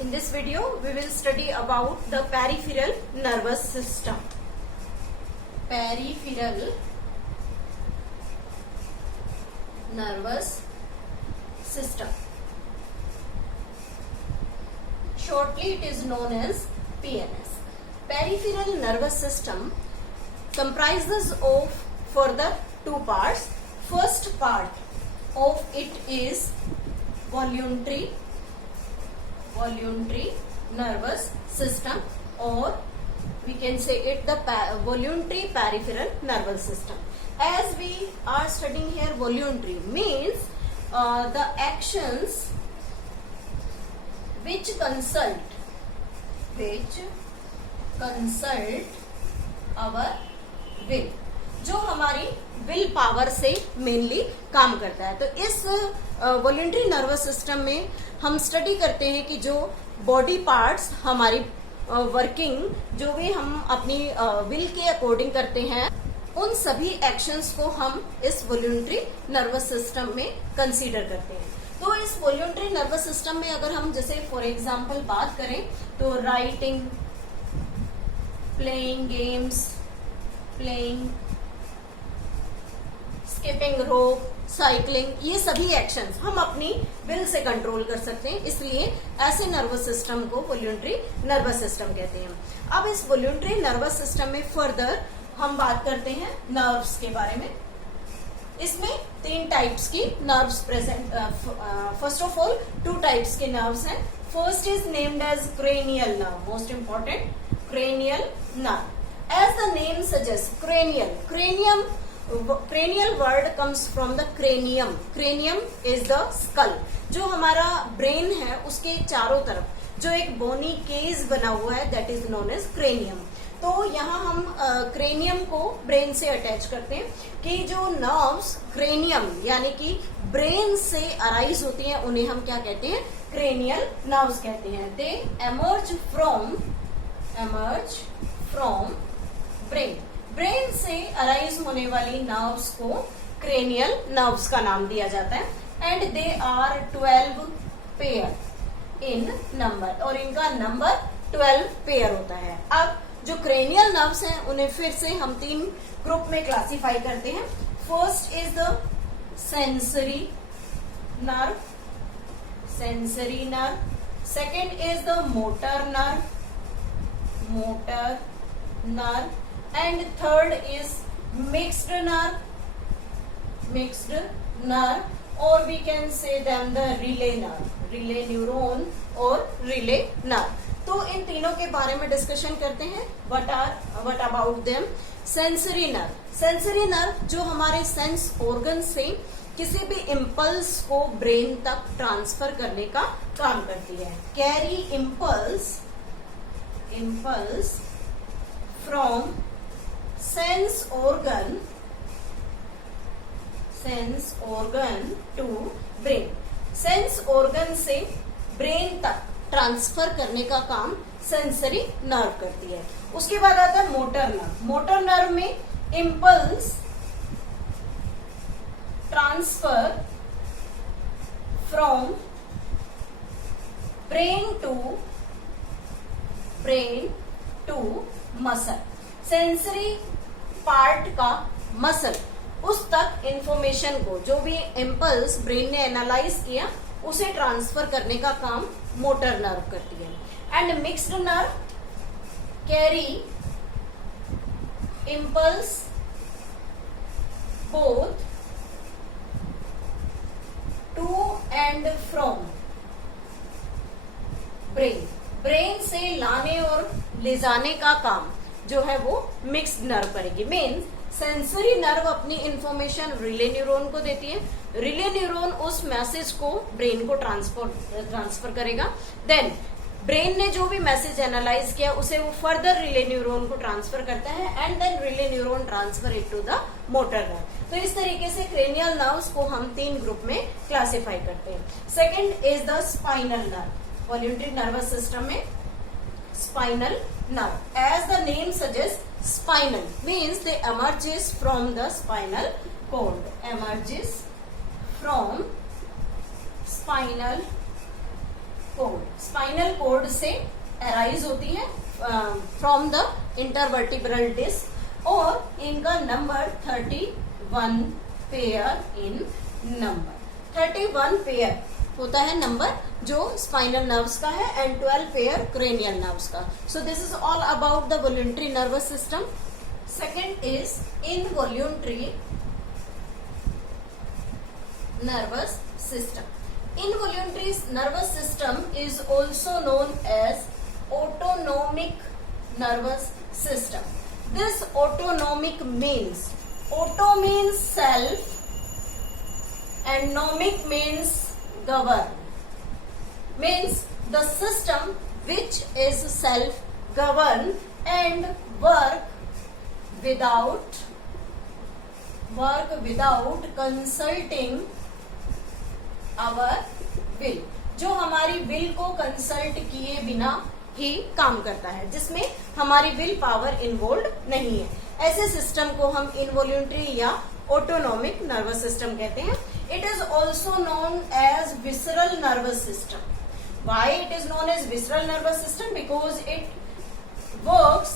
In this video, we will study about the peripheral nervous system. Peripheral nervous system. Shortly, it is known as PNS. Peripheral nervous system comprises of further two parts. First part of it is voluntary nervous system, or we can say it the voluntary peripheral nervous system. As we are studying here, voluntary means the actions which consult our will, जो हमारी will power से mainly काम करता है. तो इस voluntary nervous system में हम स्टडी करते हैं कि जो बॉडी पार्ट्स हमारी वर्किंग जो भी हम अपनी विल के अकॉर्डिंग करते हैं, उन सभी एक्शंस को हम इस वॉलंटरी नर्वस सिस्टम में कंसीडर करते हैं. तो इस वॉलंटरी नर्वस सिस्टम में अगर हम जैसे फॉर एग्जांपल बात करें तो writing, playing games, skipping rope, cycling, ये सभी एक्शंस हम अपनी विल से कंट्रोल कर सकते हैं. इसलिए ऐसे नर्वस सिस्टम को वॉलंटरी नर्वस सिस्टम कहते हैं. अब इस वॉलंटरी नर्वस सिस्टम में फर्दर हम बात करते हैं नर्व्स के बारे में. इसमें तीन टाइप्स की nerves present. First of all two types के नर्व्स हैं. First is named as cranial nerve, most important, cranial nerve. As the name suggest, cranial word comes from the cranium. Cranium is the skull. जो हमारा brain है उसके चारों तरफ जो एक बोनी केज बना हुआ है, that is known as cranium. तो यहाँ हम क्रेनियम को ब्रेन से अटैच करते हैं कि जो नर्व्स क्रेनियम यानी कि ब्रेन से अराइज होती हैं उन्हें हम क्या कहते हैं, क्रेनियल नर्व्स कहते हैं. दे emerge from ब्रेन. ब्रेन से अराइज होने वाली नर्व्स को क्रेनियल नर्व्स का नाम दिया जाता है. And they are 12 pair in number, और इनका नंबर 12 पेयर होता है. अब जो क्रेनियल नर्व्स हैं उन्हें फिर से हम तीन ग्रुप में क्लासिफाई करते हैं. First is the sensory nerve. Second is the motor nerve, and third is mixed nerve, or we can say them the relay neuron or relay nerve. तो इन तीनों के बारे में डिस्कशन करते हैं. what about them? Sensory nerve जो हमारे sense organ से किसी भी इम्पल्स को ब्रेन तक ट्रांसफर करने का काम करती है. Carry impulse from sense organ to brain. Sense organ से ब्रेन तक ट्रांसफर करने का काम सेंसरी नर्व करती है. उसके बाद आता है मोटर नर्व में impulse transfer from brain to muscle. Sensory part का मसल उस तक इंफॉर्मेशन को, जो भी इम्पल्स ब्रेन ने एनालाइज किया, उसे ट्रांसफर करने का काम मोटर नर्व करती है. And mixed nerve carry impulse both to and from brain से लाने और ले जाने का काम जो है वो मिक्स्ड नर्व करेगी. मीन्स सेंसरी नर्व अपनी इंफॉर्मेशन रिले न्यूरॉन को देती है. रिले न्यूरॉन उस मैसेज को ब्रेन को ट्रांसफर करेगा. देन ब्रेन ने जो भी मैसेज एनालाइज किया उसे वो फर्दर रिले न्यूरॉन को ट्रांसफर करता है, and then relay neuron transfer it to the motor nerve. तो इस तरीके से क्रेनियल नर्व्स को हम तीन ग्रुप में क्लासिफाई करते हैं. Second is the spinal nerve. Voluntary nervous system में spinal nerve. As the name suggests, spinal means they emerges from the spinal cord. Emerges from spinal cord. Spinal cord से arise होती है from the intervertebral disc और इनका नंबर 31 pair in number. 31 pair होता है number जो स्पाइनल नर्व्स का है एंड 12 पेयर क्रेनियल नर्व्स का। So this is all about the voluntary nervous system. Second is involuntary nervous system. Involuntary nervous system is also known as autonomic nervous system. This autonomic means, auto means self and nomic means govern, means the system which is self govern and work without consulting our will, जो हमारी will को consult किए बिना ही काम करता है, जिसमें हमारी विल पावर इन्वॉल्व नहीं है। ऐसे सिस्टम को हम इनवॉल्यूंटरी या ऑटोनॉमिक नर्वस सिस्टम कहते हैं। It is also known as visceral nervous system. Why it is known as visceral nervous system? Because it works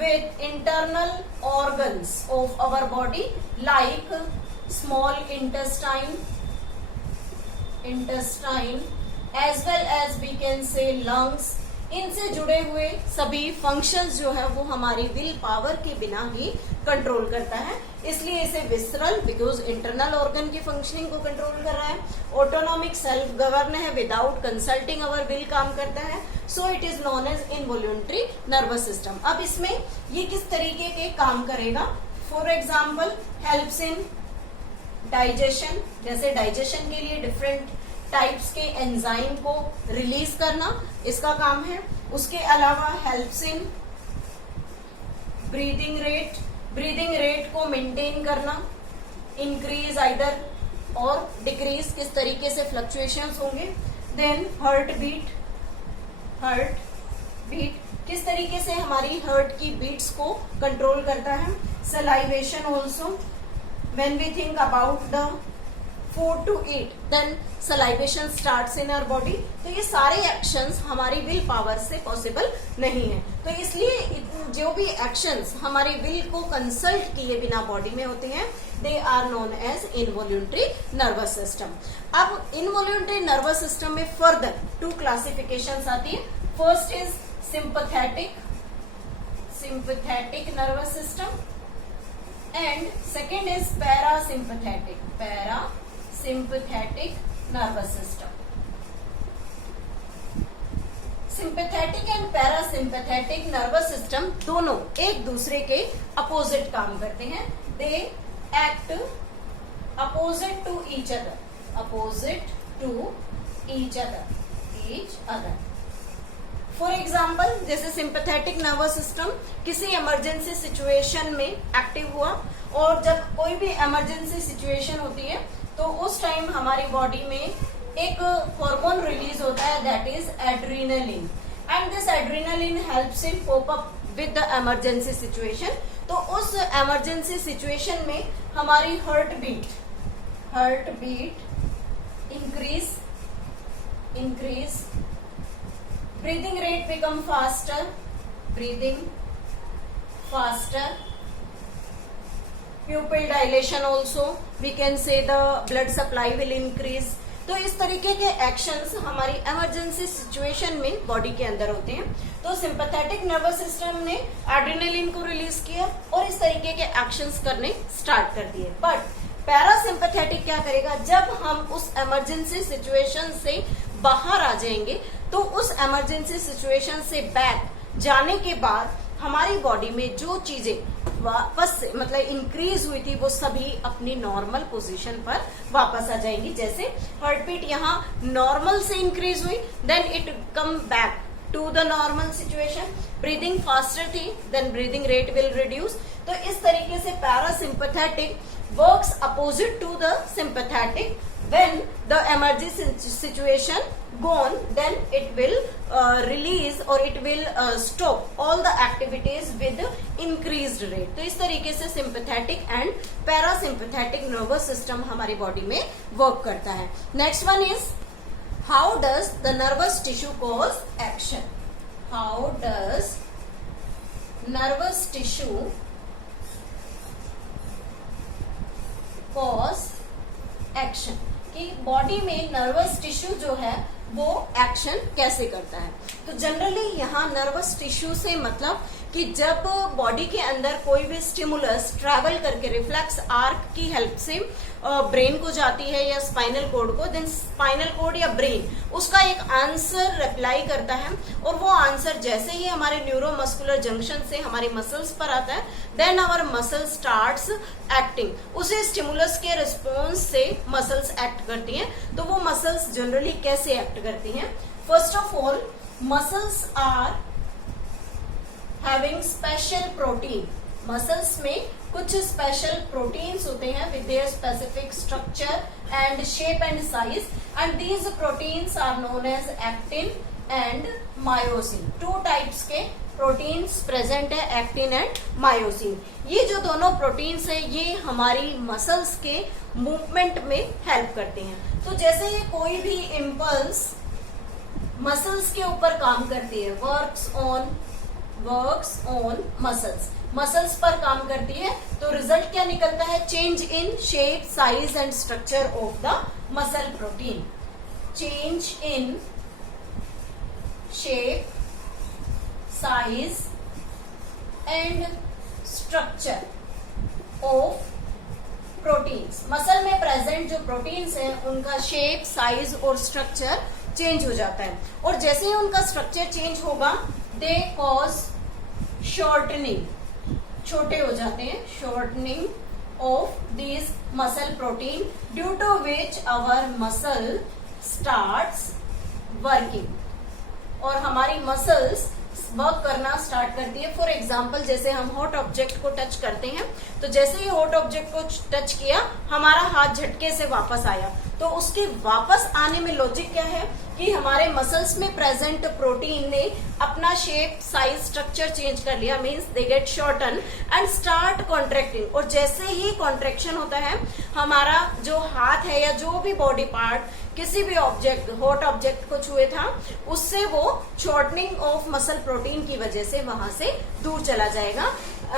with internal organs of our body like small intestine as well as we can say lungs। इनसे जुड़े हुए सभी functions जो है वो हमारी will power के बिना ही कंट्रोल करता है, इसलिए इसे विसरल, बिकॉज इंटरनल ऑर्गन की फंक्शनिंग को कंट्रोल कर रहा है। ऑटोनॉमिक सेल्फ गवर्न है, विदाउट कंसल्टिंग अवर विल काम करता है। So it is known as involuntary nervous system. अब इसमें ये किस तरीके के काम करेगा? For example helps in digestion, जैसे डाइजेशन के लिए डिफरेंट टाइप्स के एंजाइम को रिलीज करना इसका काम है। उसके अलावा हेल्प्स इन ब्रीदिंग रेट को मेंटेन करना, इंक्रीज आइदर और डिक्रीज, किस तरीके से फ्लक्चुएशंस होंगे। देन हार्ट बीट, किस तरीके से हमारी हार्ट की बीट्स को कंट्रोल करता है। Salivation also, when we think about the food to eat then salivation starts in our body. तो ये सारे एक्शंस हमारी विल पावर से पॉसिबल नहीं है, तो इसलिए जो भी एक्शंस हमारी विल को कंसल्ट किए बिना बॉडी में होते हैं they are known as involuntary nervous system. अब इनवॉल्यूंटरी नर्वस सिस्टम में फर्दर 2 क्लासिफिकेशंस आती है। First is sympathetic nervous system and second is parasympathetic nervous system. Sympathetic and parasympathetic nervous system दोनों एक दूसरे के अपोजिट काम करते हैं। They act opposite to each other. For example, जैसे सिंपैथेटिक नर्वस सिस्टम किसी इमरजेंसी सिचुएशन में एक्टिव हुआ, और जब कोई भी इमरजेंसी सिचुएशन होती है तो उस टाइम हमारी बॉडी में एक हार्मोन रिलीज होता है, that is adrenaline, and this adrenaline helps in cope up with the emergency situation. तो उस इमरजेंसी सिचुएशन में हमारी heart beat increase, breathing rate become faster, pupil dilation also, we can say the blood supply will increase। तो इस तरीके के actions हमारी emergency situation में बॉडी के अंदर होते हैं। तो सिंपैथेटिक नर्वस सिस्टम ने एड्रेनालिन को रिलीज किया और इस तरीके के एक्शंस करने स्टार्ट कर दिए। बट पैरासिम्पैथेटिक क्या करेगा? जब हम उस इमरजेंसी सिचुएशन से बाहर आ जाएंगे तो उस इमरजेंसी सिचुएशन से बैक जाने के बाद हमारी बॉडी में जो चीजें वापस से मतलब इंक्रीज हुई थी वो सभी अपनी नॉर्मल पोजीशन पर वापस आ जाएंगी। जैसे हार्ट बीट यहाँ नॉर्मल से इंक्रीज हुई, then it come back to the normal situation. Breathing faster थी, then breathing rate will reduce. तो इस तरीके से parasympathetic works opposite to the sympathetic. When the emergency situation gone, then it will release or it will stop all the activities with increased rate। तो इस तरीके से sympathetic and parasympathetic nervous system हमारी body में work करता है। Next one is how does the nervous tissue cause action? How does nervous tissue cause action? कि body में नर्वस टिश्यू जो है वो एक्शन कैसे करता है. तो जनरली यहाँ नर्वस टिश्यू से मतलब कि जब बॉडी के अंदर कोई भी स्टिमुलस ट्रैवल करके रिफ्लेक्स आर्क की हेल्प से ब्रेन को जाती है या स्पाइनल कोड को, देन स्पाइनल कोड या ब्रेन उसका एक आंसर रिप्लाई करता है और वो आंसर जैसे ही हमारे न्यूरोमस्कुलर जंक्शन से हमारे मसल्स पर आता है, then our muscle starts acting. उसे स्टिमुलस के रिस्पॉन्स से मसल्स एक्ट करती हैं. तो वो मसल्स जनरली कैसे एक्ट करती हैं? First of all, muscles are having special protein. Muscles में कुछ स्पेशल प्रोटीन्स होते हैं with their specific structure and shape and size, and these proteins are known as actin and myosin. 2 types के proteins present है, actin and myosin. ये जो दोनों proteins है ये हमारी मसल्स के मूवमेंट में हेल्प करते हैं. तो जैसे ये कोई भी इम्पल्स मसल्स के ऊपर काम करती है, वर्क्स ऑन मसल्स पर काम करती है, तो रिजल्ट क्या निकलता है? Change in shape, size and structure of the muscle protein. Change in shape, size and structure of proteins. Muscle में प्रेजेंट जो प्रोटीन्स हैं उनका शेप, साइज और स्ट्रक्चर चेंज हो जाता है, और जैसे ही उनका स्ट्रक्चर चेंज होगा दे कॉज शॉर्टनिंग, छोटे हो जाते हैं, shortening of these muscle protein, due to which our muscle starts working. और हमारी मसल्स वर्क करना स्टार्ट करती है. फॉर एग्जाम्पल, जैसे हम हॉट ऑब्जेक्ट को टच करते हैं, तो जैसे ही हॉट ऑब्जेक्ट को टच किया हमारा हाथ झटके से वापस आया, तो उसके वापस आने में लॉजिक क्या है कि हमारे मसल्स में प्रेजेंट प्रोटीन ने अपना शेप, साइज, स्ट्रक्चर चेंज कर लिया, means they get shorten and start contracting. और जैसे ही कॉन्ट्रैक्शन होता है हमारा जो हाथ है या जो भी बॉडी पार्ट किसी भी ऑब्जेक्ट, हॉट ऑब्जेक्ट को छुए था, उससे वो शॉर्टनिंग ऑफ मसल प्रोटीन की वजह से वहां से दूर चला जाएगा.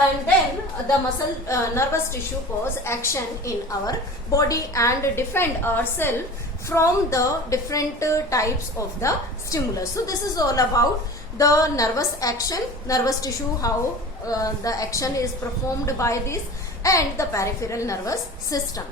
And then the muscle nervous tissue cause action in our body and defend ourselves from the different types of the stimulus. So this is all about the nervous action, nervous tissue, how the action is performed by this, and the peripheral nervous system.